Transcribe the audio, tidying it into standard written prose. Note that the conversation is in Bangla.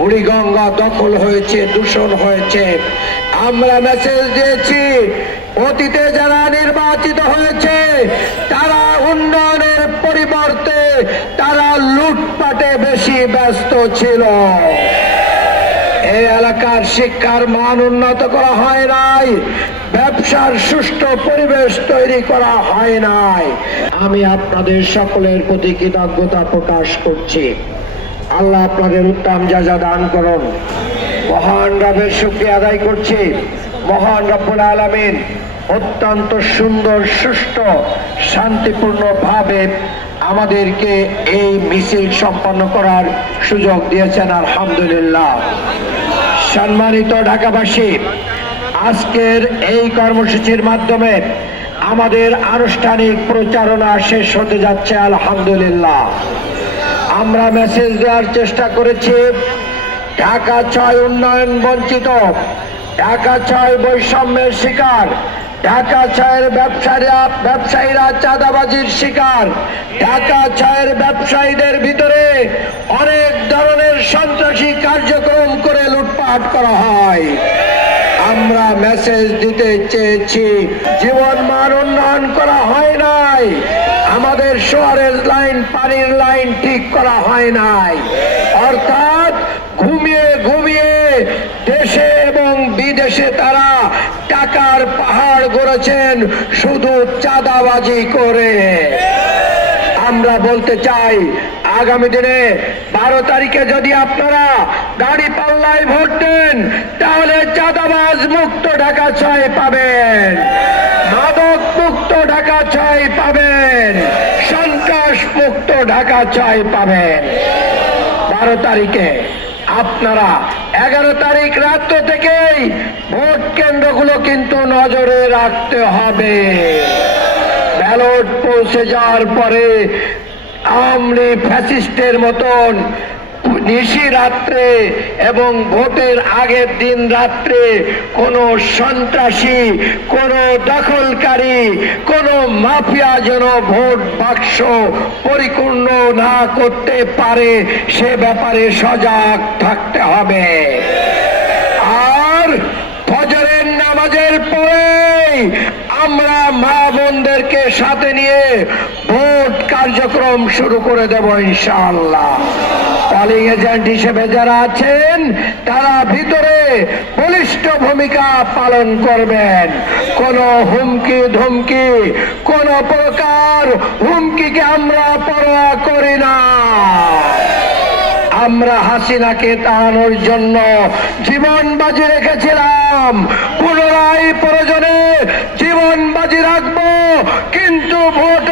বুড়িগঙ্গা দখল হয়েছে, দূষণ হয়েছে। আমরা মেসেজ দিয়েছি, অতীতে যারা নির্বাচিত হয়েছে তারা উন্নয়নের পরিবর্তে তারা লুটপাটে বেশি ব্যস্ত ছিল। এই এলাকার শিক্ষার মান উন্নত করা হয় নাই, ব্যবসার সুষ্ঠু পরিবেশ তৈরি করা হয় নাই। আমি আপনাদের সকলের প্রতি কৃতজ্ঞতা প্রকাশ করছি। আল্লাহ আপনাদের উত্তম যাজা দান করুন। মহান রবের শুকরিয়া আদায় করছি। মহান রব্বুল আলামিন অত্যন্ত সুন্দর, সুষ্ঠু, শান্তিপূর্ণ ভাবে আমাদেরকে এই মিছিল সম্পন্ন করার সুযোগ দিয়েছেন, আলহামদুলিল্লাহ। সম্মানিত ঢাকাবাসী, আজকের এই কর্মসূচির মাধ্যমে আমাদের আনুষ্ঠানিক প্রচারণা শেষ হতে যাচ্ছে, আলহামদুলিল্লাহ। আমরা মেসেজ দেওয়ার চেষ্টা করেছি, ঢাকা ৬ উন্নয়ন বঞ্চিত, ঢাকা ৬ বৈষম্যের শিকার, ঢাকা ৬-এর ব্যবসায়ীরা চাঁদাবাজির শিকার, ঢাকা ৬-এর ব্যবসায়ীদের ভিতরে অনেক ধরনের সন্ত্রাসী কার্যক্রম করে লুটপাট করা হয়। আমরা মেসেজ দিতে চেয়েছি, জীবন মান উন্নয়ন করা হয় নাই, আমাদের শহরের লাইন, পানির লাইন ঠিক করা হয় নাই। অর্থাৎ ঘুমিয়ে ঘুমিয়ে দেশে এবং বিদেশে তারা টাকার পাহাড় গড়েছেন শুধু চাঁদাবাজি করে। আমরা বলতে চাই, আগামী দিনে 12 তারিখে যদি আপনারা গাড়ি পাল্লায় ভোট দেন তাহলে চাঁদাবাজ মুক্ত ঢাকা ৬ পাবেন, মাদক মুক্ত ঢাকা ৬ পাবেন, সন্ত্রাস মুক্ত ঢাকা ৬ পাবেন। 12 তারিখে আপনারা 11 তারিখ রাত্র থেকেই ভোট কেন্দ্রগুলো কিন্তু নজরে রাখতে হবে। ব্যালট পৌঁছে যাওয়ার পরে আমলি ফ্যাসিস্টের মতন নিশি রাত্রে এবং ভোটের আগের দিন রাত্রে কোনো সন্ত্রাসী, কোনো দখলকারী, কোনো মাফিয়া যেন ভোট বাক্স পরিপূর্ণ না করতে পারে সে ব্যাপারে সজাগ থাকতে হবে। আর ফজরের নামাজের পরে আমরা মা বোনদেরকে সাথে নিয়ে ভোট কার্যক্রম শুরু করে দেব ইনশাআল্লাহ। পোলিং এজেন্ট হিসেবে যারা আছেন তারা ভিতরে বলিষ্ঠ ভূমিকা পালন করবেন। কোন হুমকি ধমকি, কোন প্রকার হুমকিকে আমরা পরোয়া করি না। আমরা হাসিনাকে তাড়ানোর জন্য জীবন বাজি রেখেছিলাম, পুনরায় প্রয়োজনে জীবন বাজি রাখবো, কিন্তু ভোট